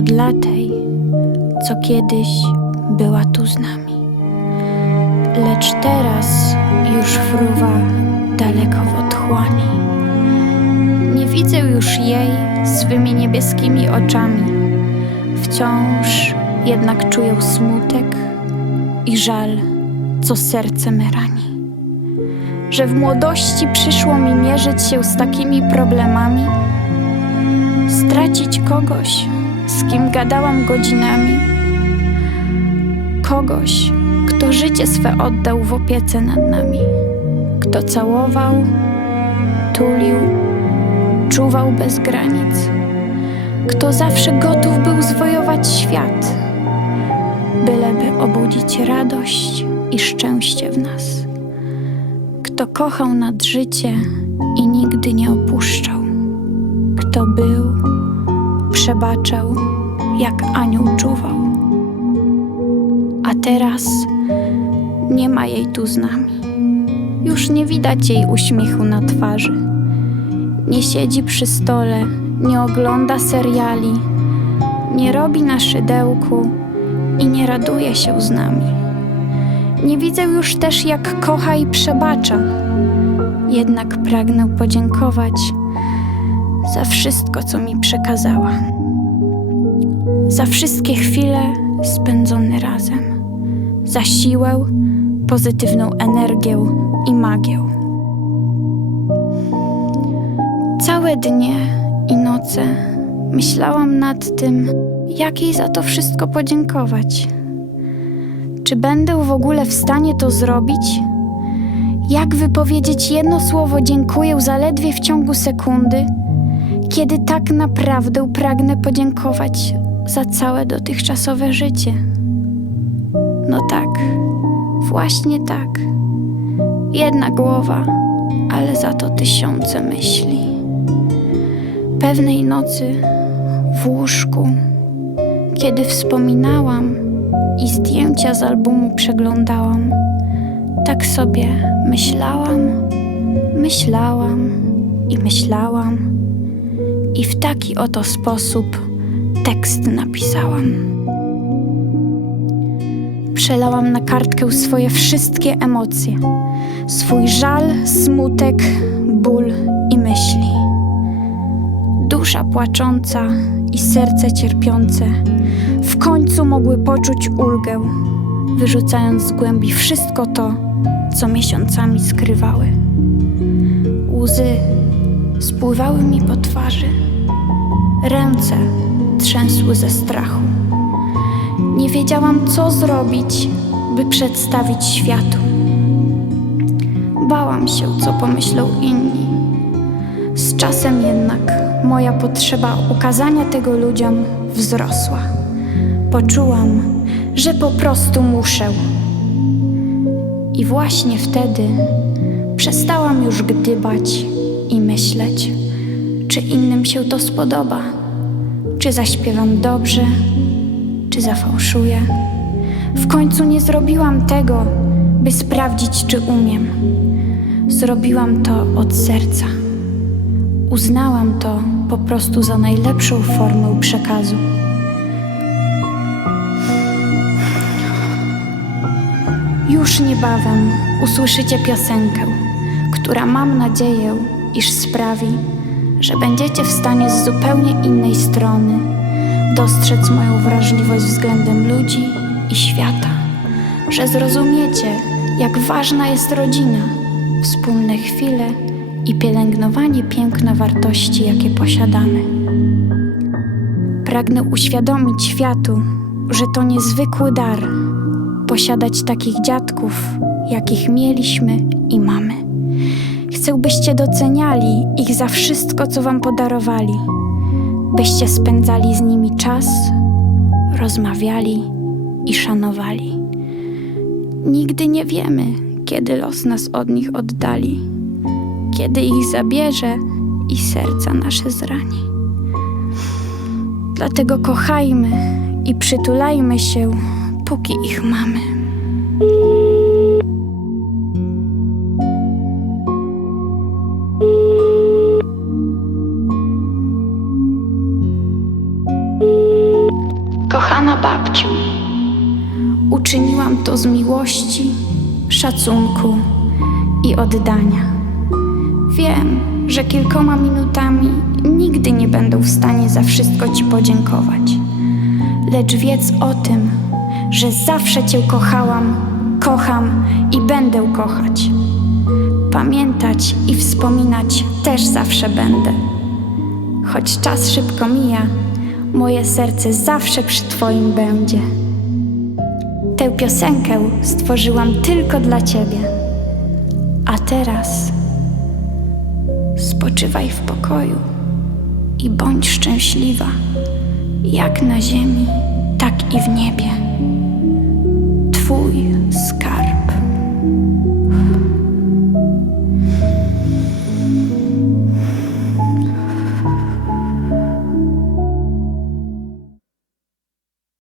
to dla tej, co kiedyś była tu z nami. Lecz teraz już fruwa daleko w otchłani. Nie widzę już jej swymi niebieskimi oczami. Wciąż jednak czuję smutek i żal, co serce me rani. Że w młodości przyszło mi mierzyć się z takimi problemami, stracić kogoś, z kim gadałam godzinami, kogoś, kto życie swe oddał w opiece nad nami, kto całował, tulił, czuwał bez granic, kto zawsze gotów był zwojować świat, byleby obudzić radość i szczęście w nas, kto kochał nad życie i nigdy nie opuszczał, kto był, przebaczał, jak anioł czuwał. A teraz nie ma jej tu z nami. Już nie widać jej uśmiechu na twarzy. Nie siedzi przy stole, nie ogląda seriali, nie robi na szydełku i nie raduje się z nami. Nie widzę już też, jak kocha i przebacza. Jednak pragnę podziękować za wszystko, co mi przekazała. Za wszystkie chwile spędzone razem. Za siłę, pozytywną energię i magię. Całe dnie i noce myślałam nad tym, jak jej za to wszystko podziękować. Czy będę w ogóle w stanie to zrobić? Jak wypowiedzieć jedno słowo dziękuję zaledwie w ciągu sekundy, kiedy tak naprawdę pragnę podziękować za całe dotychczasowe życie? No tak, właśnie tak. Jedna głowa, ale za to tysiące myśli. Pewnej nocy w łóżku, kiedy wspominałam i zdjęcia z albumu przeglądałam, tak sobie myślałam, myślałam i myślałam, i w taki oto sposób tekst napisałam. Przelałam na kartkę swoje wszystkie emocje, swój żal, smutek, ból i myśli. Dusza płacząca i serce cierpiące w końcu mogły poczuć ulgę, wyrzucając z głębi wszystko to, co miesiącami skrywały. Łzy spływały mi po twarzy, ręce trzęsły ze strachu. Nie wiedziałam, co zrobić, by przedstawić światu. Bałam się, co pomyślą inni. Z czasem jednak moja potrzeba ukazania tego ludziom wzrosła. Poczułam, że po prostu muszę. I właśnie wtedy przestałam już gdybać i myśleć, czy innym się to spodoba, czy zaśpiewam dobrze, czy zafałszuję. W końcu nie zrobiłam tego, by sprawdzić, czy umiem. Zrobiłam to od serca. Uznałam to po prostu za najlepszą formę przekazu. Już niebawem usłyszycie piosenkę, która mam nadzieję, iż sprawi, że będziecie w stanie z zupełnie innej strony dostrzec moją wrażliwość względem ludzi i świata, że zrozumiecie, jak ważna jest rodzina, wspólne chwile i pielęgnowanie piękna wartości, jakie posiadamy. Pragnę uświadomić światu, że to niezwykły dar posiadać takich dziadków, jakich mieliśmy i mamy. Chcę, byście doceniali ich za wszystko, co wam podarowali, byście spędzali z nimi czas, rozmawiali i szanowali. Nigdy nie wiemy, kiedy los nas od nich oddali, kiedy ich zabierze i serca nasze zrani. Dlatego kochajmy i przytulajmy się, póki ich mamy. Miłości, szacunku i oddania. Wiem, że kilkoma minutami nigdy nie będę w stanie za wszystko Ci podziękować. Lecz wiedz o tym, że zawsze Cię kochałam, kocham i będę kochać. Pamiętać i wspominać też zawsze będę. Choć czas szybko mija, moje serce zawsze przy Twoim będzie. Tę piosenkę stworzyłam tylko dla Ciebie. A teraz spoczywaj w pokoju i bądź szczęśliwa, jak na ziemi, tak i w niebie. Twój